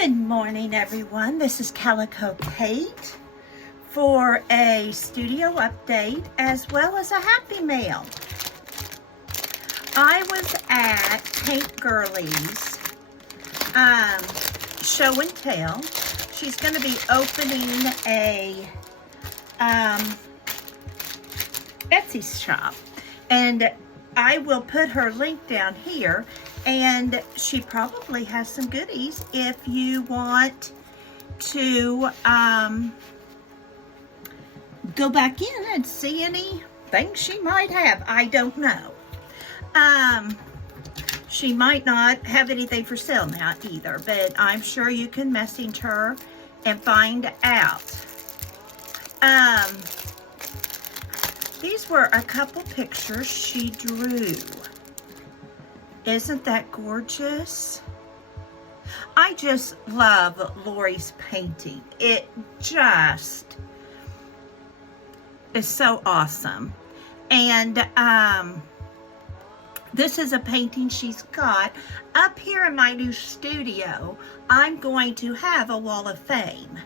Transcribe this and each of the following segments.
Good morning, everyone. This is Calico Kate for a studio update as well as a happy mail. I was at paintgirlee's show and tell. She's going to be opening a Etsy shop, and I will put her link down here. And she probably has some goodies if you want to go back in and see anything she might have. I don't know. She might not have anything for sale now either, but I'm sure you can message her and find out. These were a couple pictures she drew. Isn't that gorgeous? I just love Lori's painting. It just is so awesome. And this is a painting she's got. Up here in my new studio, I'm going to have a wall of fame.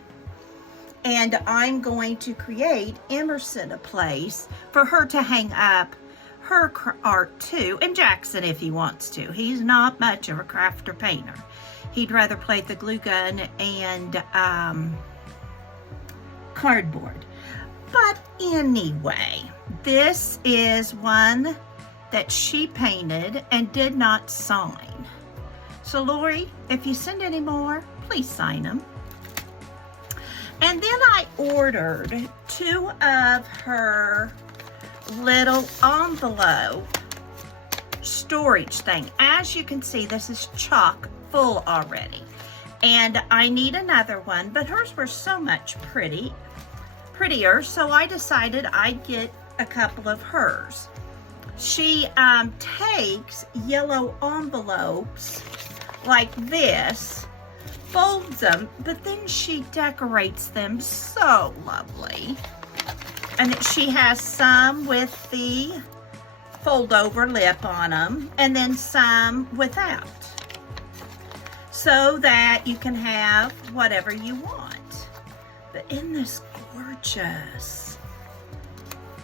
And I'm going to create Emerson a place for her to hang up her art too, and Jackson if he wants to. He's not much of a crafter painter. He'd rather play the glue gun and cardboard. But anyway, this is one that she painted and did not sign. So Lori, if you send any more, please sign them. And then I ordered 2 of her little envelope storage thing. As you can see, this is chock full already, and I need another one, but hers were so much prettier, so I decided I'd get a couple of hers. She takes yellow envelopes like this, folds them, but then she decorates them so lovely. And she has some with the fold over lip on them, and then some without, so that you can have whatever you want. But isn't this gorgeous?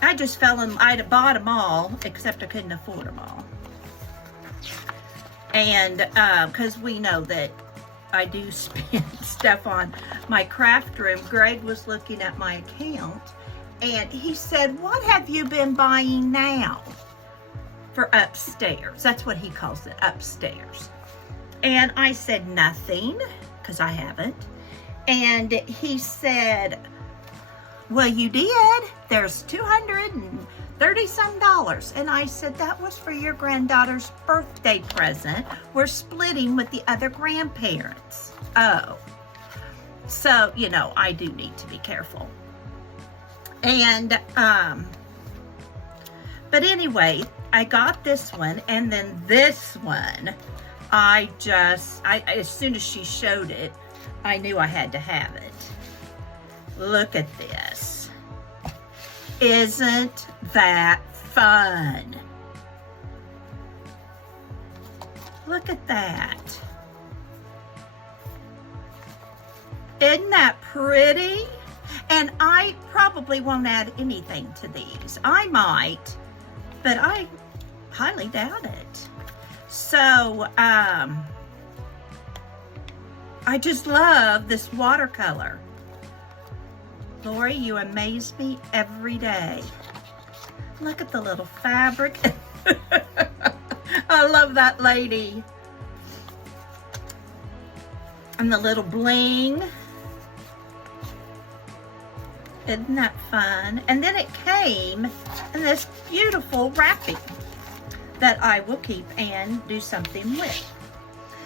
I just I'd bought them all, except I couldn't afford them all. And because we know that I do spend stuff on my craft room. Greg was looking at my account, and he said, "What have you been buying now for upstairs?" That's what he calls it, upstairs. And I said, "Nothing," because I haven't. And he said, "Well, you did. There's $230 some." And I said, "That was for your granddaughter's birthday present. We're splitting with the other grandparents." Oh. So, you know, I do need to be careful. And, but anyway, I got this one, and then this one, I as soon as she showed it, I knew I had to have it. Look at this. Isn't that fun? Look at that. Isn't that pretty? And I probably won't add anything to these. I might, but I highly doubt it. So, I just love this watercolor. Lori, you amaze me every day. Look at the little fabric. I love that lady. And the little bling. Isn't that fun? And then it came in this beautiful wrapping that I will keep and do something with.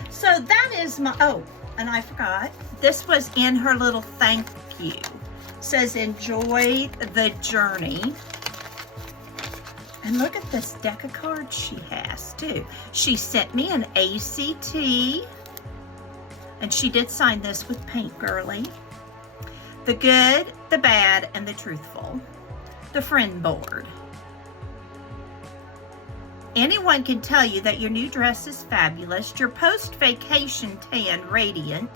So that is my, oh, and I forgot, this was in her little thank you. It says, "Enjoy the journey." And look at this deck of cards she has too. She sent me an ACT, and she did sign this with paintgirlee. The good, the bad, and the truthful. The friend board. Anyone can tell you that your new dress is fabulous, your post-vacation tan radiant,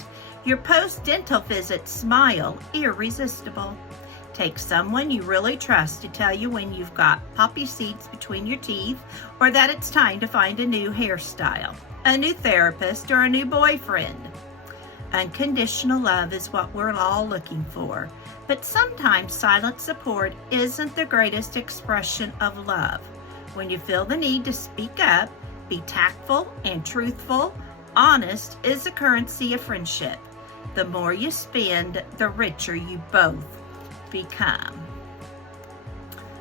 Your post-dental visit smile irresistible. Take someone you really trust to tell you when you've got poppy seeds between your teeth or that it's time to find a new hairstyle, a new therapist, or a new boyfriend. Unconditional love is what we're all looking for, but sometimes silent support isn't the greatest expression of love. When you feel the need to speak up, be tactful and truthful, honest is the currency of friendship. The more you spend, the richer you both become.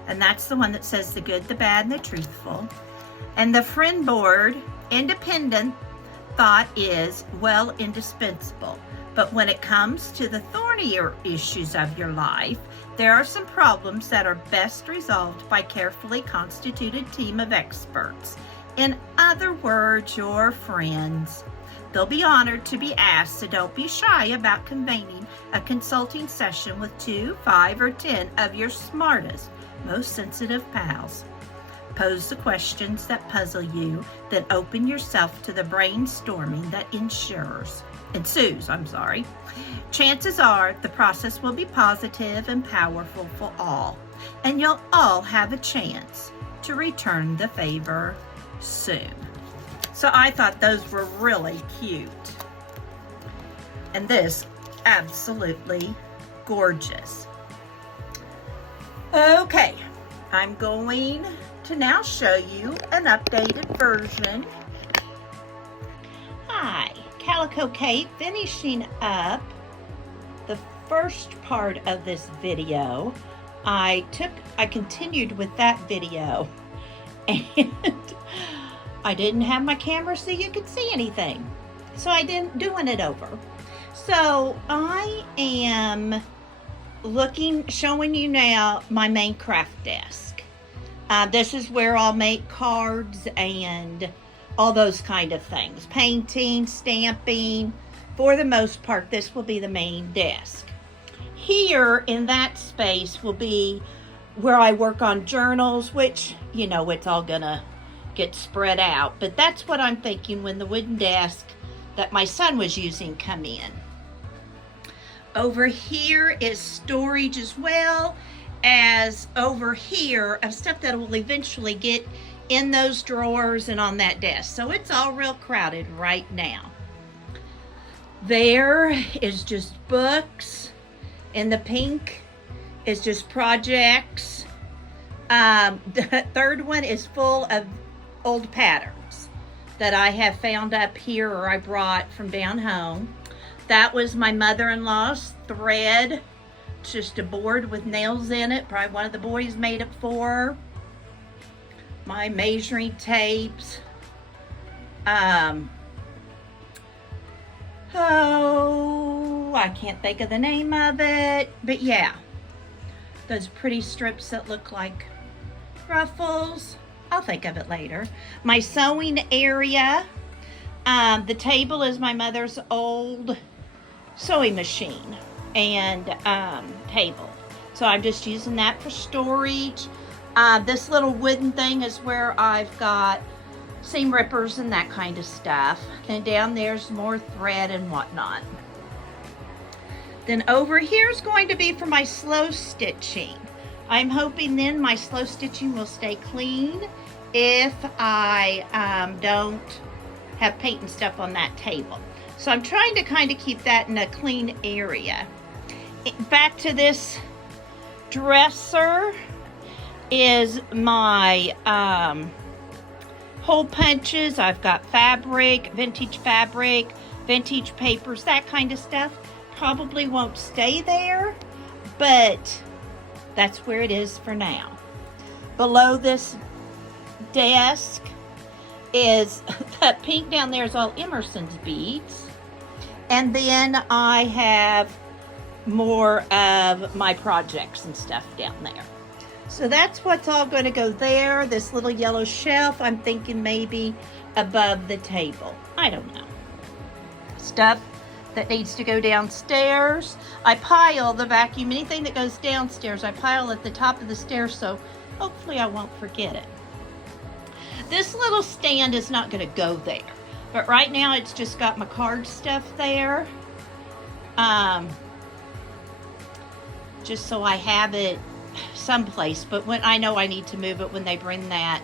And that's the one that says the good, the bad, and the truthful. And the friend board, independent thought is, well, indispensable. But when it comes to the thornier issues of your life, there are some problems that are best resolved by a carefully constituted team of experts. In other words, your friends. They'll be honored to be asked, so don't be shy about convening a consulting session with 2, 5, or 10 of your smartest, most sensitive pals. Pose the questions that puzzle you, then open yourself to the brainstorming that ensues. Chances are the process will be positive and powerful for all, and you'll all have a chance to return the favor soon. So I thought those were really cute. And this, absolutely gorgeous. Okay, I'm going to now show you an updated version. Hi, Calico Kate, finishing up the first part of this video. I continued with that video, and I didn't have my camera so you could see anything, so I didn't doing it over. So I am showing you now my main craft desk. This is where I'll make cards and all those kind of things, painting, stamping. For the most part, this will be the main desk. Here in that space will be where I work on journals, which, you know, it's all gonna get spread out, but that's what I'm thinking when the wooden desk that my son was using come in. Over here is storage, as well as over here of stuff that will eventually get in those drawers and on that desk. So it's all real crowded right now. There is just books, and the pink is just projects. The third one is full of old patterns that I have found up here, or I brought from down home. That was my mother-in-law's thread. It's just a board with nails in it. Probably one of the boys made it for her. My measuring tapes. Oh, I can't think of the name of it, but yeah, those pretty strips that look like ruffles. I'll think of it later. My sewing area. The table is my mother's old sewing machine and table. So I'm just using that for storage. This little wooden thing is where I've got seam rippers and that kind of stuff. And down there's more thread and whatnot. Then over here is going to be for my slow stitching. I'm hoping then my slow stitching will stay clean if I don't have paint and stuff on that table. So I'm trying to kind of keep that in a clean area. Back to this dresser is my hole punches. I've got fabric, vintage papers, that kind of stuff. Probably won't stay there, but that's where it is for now. Below this desk is that pink down there is all Emerson's beads. And then I have more of my projects and stuff down there. So that's what's all going to go there. This little yellow shelf, I'm thinking maybe above the table. I don't know. Stuff that needs to go downstairs. I pile the vacuum, anything that goes downstairs, I pile at the top of the stairs, so hopefully I won't forget it. This little stand is not going to go there, but right now it's just got my card stuff there. just so I have it someplace. But when I know I need to move it when they bring that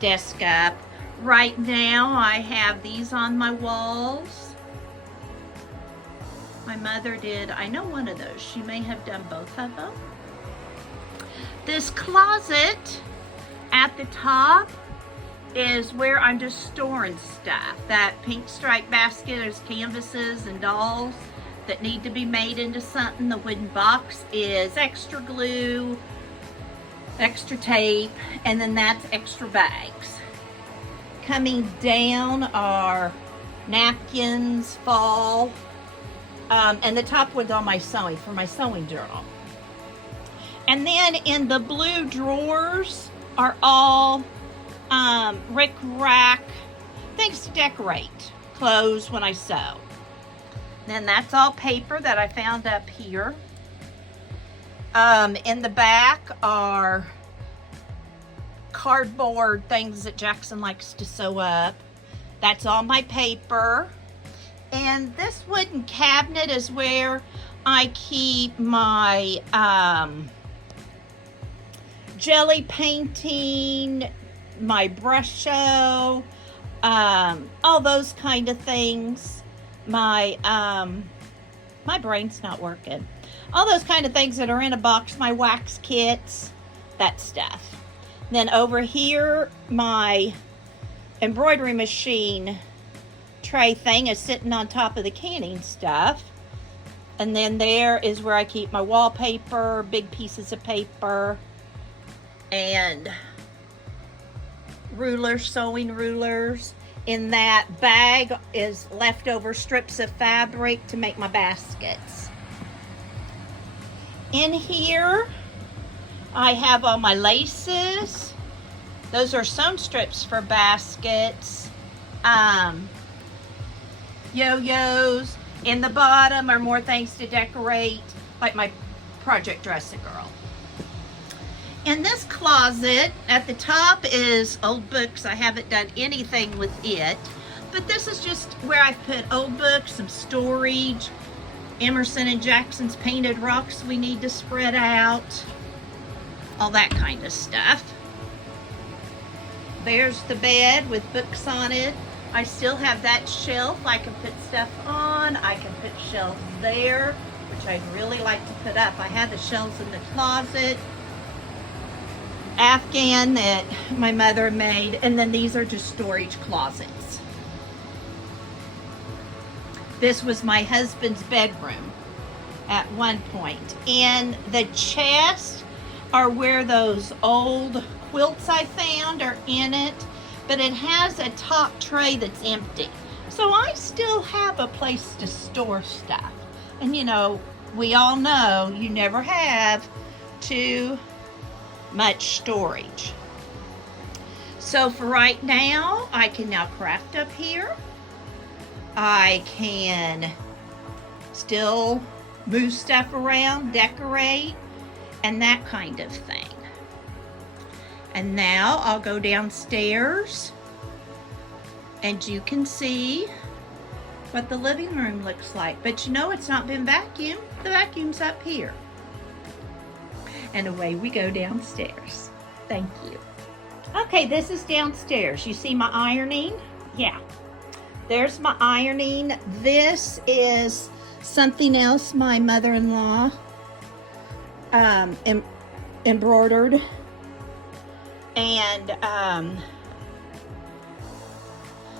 desk up. Right now I have these on my walls. My mother did, I know, one of those. She may have done both of them. This closet at the top is where I'm just storing stuff. That pink stripe basket is canvases and dolls that need to be made into something. The wooden box is extra glue, extra tape, and then that's extra bags. Coming down are napkins, fall, and the top one's all my sewing, for my sewing journal. And then in the blue drawers are all rick-rack things to decorate, clothes when I sew. Then that's all paper that I found up here. In the back are cardboard things that Jackson likes to sew up. That's all my paper. And this wooden cabinet is where I keep my jelly painting, my brush show, all those kind of things. My brain's not working. All those kind of things that are in a box, my wax kits, that stuff. Then over here, my embroidery machine tray thing is sitting on top of the canning stuff. And then there is where I keep my wallpaper, big pieces of paper, and rulers, sewing rulers. In that bag is leftover strips of fabric to make my baskets. In here, I have all my laces. Those are sewn strips for baskets. Yo-yos. In the bottom are more things to decorate, like my Project Dress-A-Girl. In this closet, at the top is old books. I haven't done anything with it, but this is just where I've put old books, some storage, Emerson and Jackson's Painted Rocks we need to spread out, all that kind of stuff. There's the bed with books on it. I still have that shelf I can put stuff on. I can put shelves there, which I'd really like to put up. I had the shelves in the closet, Afghan that my mother made, and then these are just storage closets. This was my husband's bedroom at one point. And the chest are where those old quilts I found are in it, but it has a top tray that's empty. So I still have a place to store stuff. And you know, we all know you never have too much storage. So for right now, I can now craft up here. I can still move stuff around, decorate, and that kind of thing. And now I'll go downstairs and you can see what the living room looks like. But you know, it's not been vacuumed. The vacuum's up here. And away we go downstairs. Thank you. Okay, this is downstairs. You see my ironing? Yeah. There's my ironing. This is something else my mother-in-law embroidered. And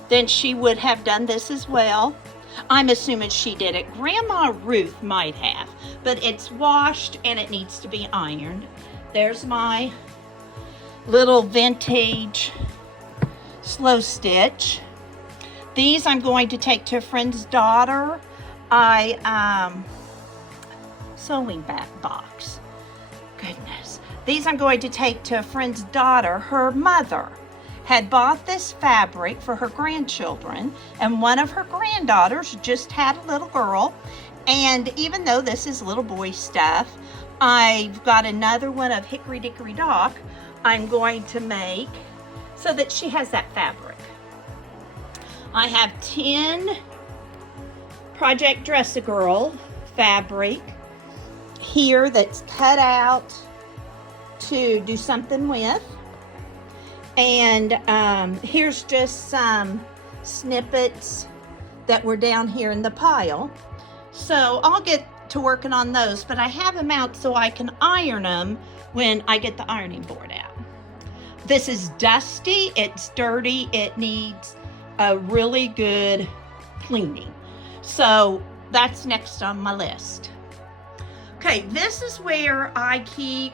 then she would have done this as well. I'm assuming she did it. Grandma Ruth might have, but it's washed and it needs to be ironed. There's my little vintage slow stitch. These I'm going to take to a friend's daughter. Sewing back box. Goodness. These I'm going to take to a friend's daughter. Her mother had bought this fabric for her grandchildren, and one of her granddaughters just had a little girl. And even though this is little boy stuff, I've got another one of Hickory Dickory Dock I'm going to make so that she has that fabric. I have 10 Project Dress-A-Girl fabric here that's cut out to do something with. And here's just some snippets that were down here in the pile. So I'll get to working on those, but I have them out so I can iron them when I get the ironing board out. This is dusty, it's dirty, it needs a really good cleaning. So that's next on my list. Okay, this is where I keep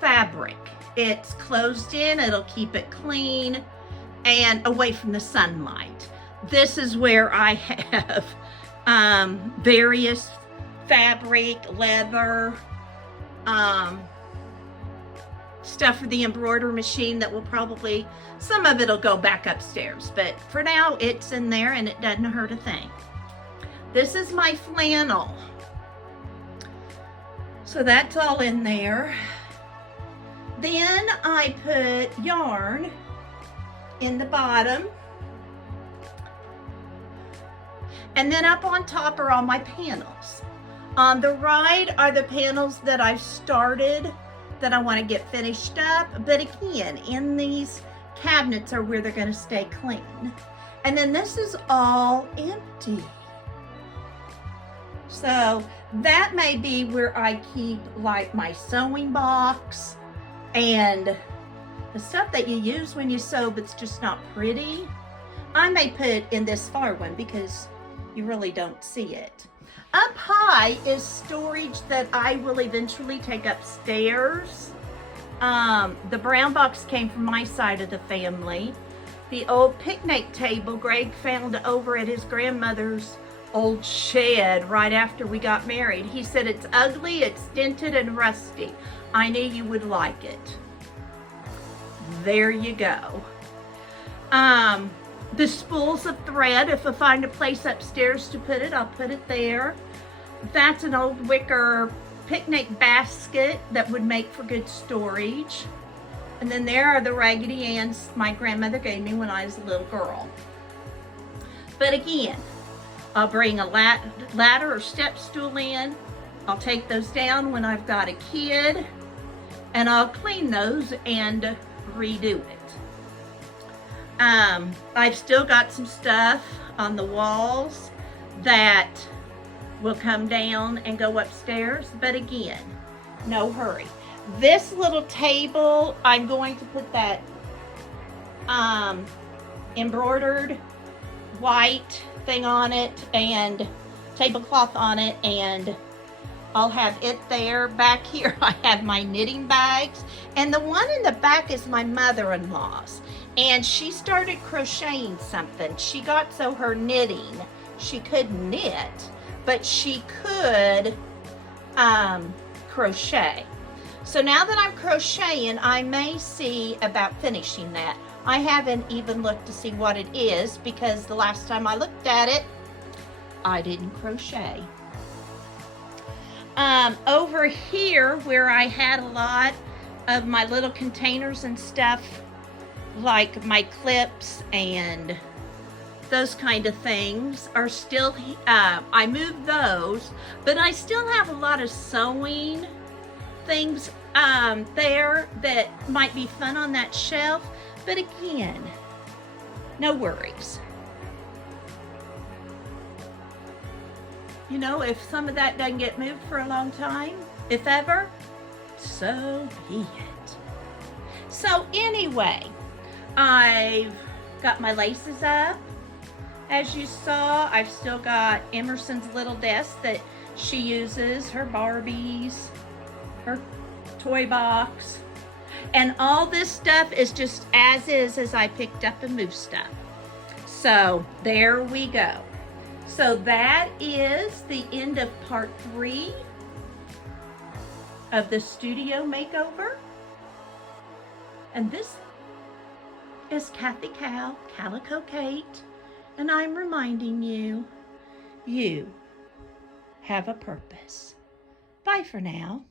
fabric. It's closed in, it'll keep it clean and away from the sunlight. This is where I have various fabric, leather, stuff for the embroidery machine that will probably, some of it'll go back upstairs, but for now it's in there and it doesn't hurt a thing. This is my flannel. So that's all in there. Then I put yarn in the bottom. And then up on top are all my panels. On the right are the panels that I've started that I want to get finished up. But again, in these cabinets are where they're going to stay clean. And then this is all empty. So that may be where I keep like my sewing box and the stuff that you use when you sew but's just not pretty. I may put in this far one because you really don't see it. Up high is storage that I will eventually take upstairs. The brown box came from my side of the family. The old picnic table Greg found over at his grandmother's old shed right after we got married. He said it's ugly, it's dented and rusty. I knew you would like it. There you go. The spools of thread, if I find a place upstairs to put it, I'll put it there. That's an old wicker picnic basket that would make for good storage. And then there are the Raggedy Anns my grandmother gave me when I was a little girl. But again, I'll bring a ladder or step stool in. I'll take those down when I've got a kid, and I'll clean those and redo it. I've still got some stuff on the walls that will come down and go upstairs, but again, no hurry. This little table, I'm going to put that embroidered white thing on it and tablecloth on it, and I'll have it there. Back here I have my knitting bags, and the one in the back is my mother-in-law's, and she started crocheting something. She got so her knitting, she couldn't knit, but she could crochet. So now that I'm crocheting, I may see about finishing that. I haven't even looked to see what it is because the last time I looked at it, I didn't crochet. Over here where I had a lot of my little containers and stuff, like my clips and those kind of things are still, I moved those, but I still have a lot of sewing things there that might be fun on that shelf. But again, no worries. You know, if some of that doesn't get moved for a long time, if ever, so be it. So anyway, I've got my laces up. As you saw, I've still got Emerson's little desk that she uses, her Barbies, her toy box. And all this stuff is just as I picked up and moved stuff. So there we go. So that is the end of part 3 of the studio makeover. And this is Kathy Cal, Calico Kate, and I'm reminding you, you have a purpose. Bye for now.